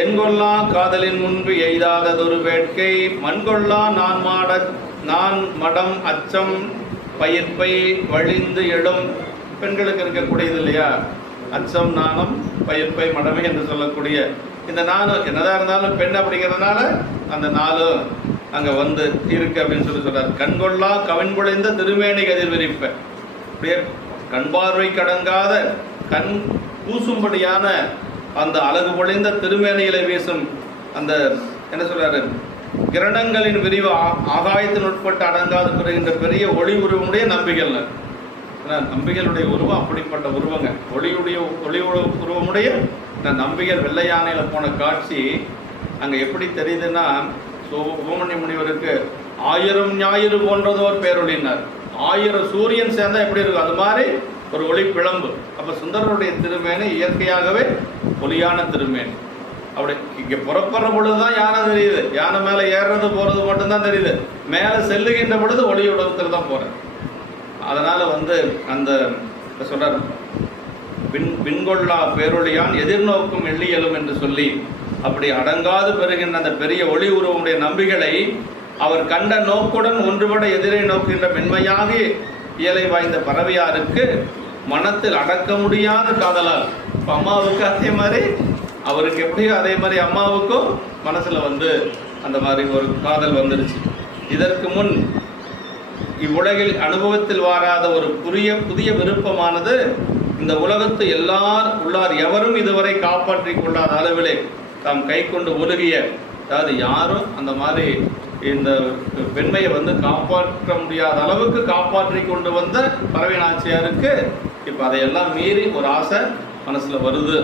என்கொல்லா காதலின் முன்பு எய்தாததொரு வேட்கை மண்கொள்ளா நான் மாட நான் மடம் அச்சம் பயிர்ப்பை வழிந்து எழும். பெண்களுக்கு இருக்கக்கூடியது இல்லையா? அச்சம் நாணம் பயிர்ப்பை மடமை என்று சொல்லக்கூடிய இந்த நானும் என்னதான் இருந்தாலும் பெண் அப்படிங்கிறதுனால அந்த நாளும் அங்க வந்து இருக்கு அப்படின்னு சொல்லி சொல்றாரு. கண்கொள்ளா கவின் குழைந்த திருமேனி கதிர்விரிப்ப. அப்படியே கண்பார்வை கடங்காத கண் பூசும்படியான அந்த அழகு பொழிந்த திருமேனிகளை வீசும் அந்த என்ன சொல்றாரு கிரணங்களின் விரிவு ஆ- ஆகாயத்தின் உட்பட்டு அடங்காது என்ற பெரிய ஒளி உருவமுடைய நம்பிகள். நம்பிகளுடைய உருவம் அப்படிப்பட்ட உருவங்க. ஒளியுடைய ஒளி உருவமுடைய இந்த நம்பிகள் வெள்ளையானையில் போன காட்சி அங்கே எப்படி தெரியுதுன்னா சு- சுப்பிரமணிய முனிவருக்கு ஆயிரம் ஞாயிறு போன்றதோர் பேரொழினார் ஆயிரம் சூரியன் சேர்ந்தா எப்படி இருக்கும்? அது மாதிரி ஒரு ஒளி பிளம்பு. அப்போ சுந்தரருடைய திருமேனி இயற்கையாகவே பொலியான திருமேனி. அப்படி இங்கே புறப்படுற பொழுதுதான் யானை தெரியுது. யானை மேலே ஏறுறது போகிறது மட்டும்தான் தெரியுது. மேலே செல்லுகின்ற பொழுது ஒளி உலகத்தில் தான் போகிறேன் அதனால் வந்து அந்த சொல்கிறார் சொல்றார் பின் பின்கொள்ளா பேரொழியான் எதிர்நோக்கும் எள்ளியலும் என்று சொல்லி அப்படி அடங்காது பெறுகின்ற அந்த பெரிய ஒளி உருவமுடைய நம்பிகளை அவர் கண்ட நோக்குடன் ஒன்றுபட எதிரை நோக்குகின்ற மென்மையாகி இயலை வாய்ந்த பறவையாருக்கு மனத்தில் அடக்க முடியாத காதலால். இப்போ அம்மாவுக்கு அதே மாதிரி அவருக்கு எப்படியோ அதே மாதிரி அம்மாவுக்கும் மனசில் வந்து அந்த மாதிரி ஒரு காதல் வந்துடுச்சு இதற்கு முன் இவ்வுலகில் அனுபவத்தில் வாராத ஒரு புதிய புதிய விருப்பமானது இந்த உலகத்து எல்லார் உள்ளார் எவரும் இதுவரை காப்பாற்றி கொள்ளாத அளவிலே தாம் கை கொண்டு ஒழுகிய அதாவது யாரும் அந்த மாதிரி இந்த பெண்மையை வந்து காப்பாற்ற முடியாத அளவுக்கு காப்பாற்றி கொண்டு வந்த பறவை நாச்சியாருக்கு இப்போ அதையெல்லாம் மீறி ஒரு ஆசை மனசுல வருது.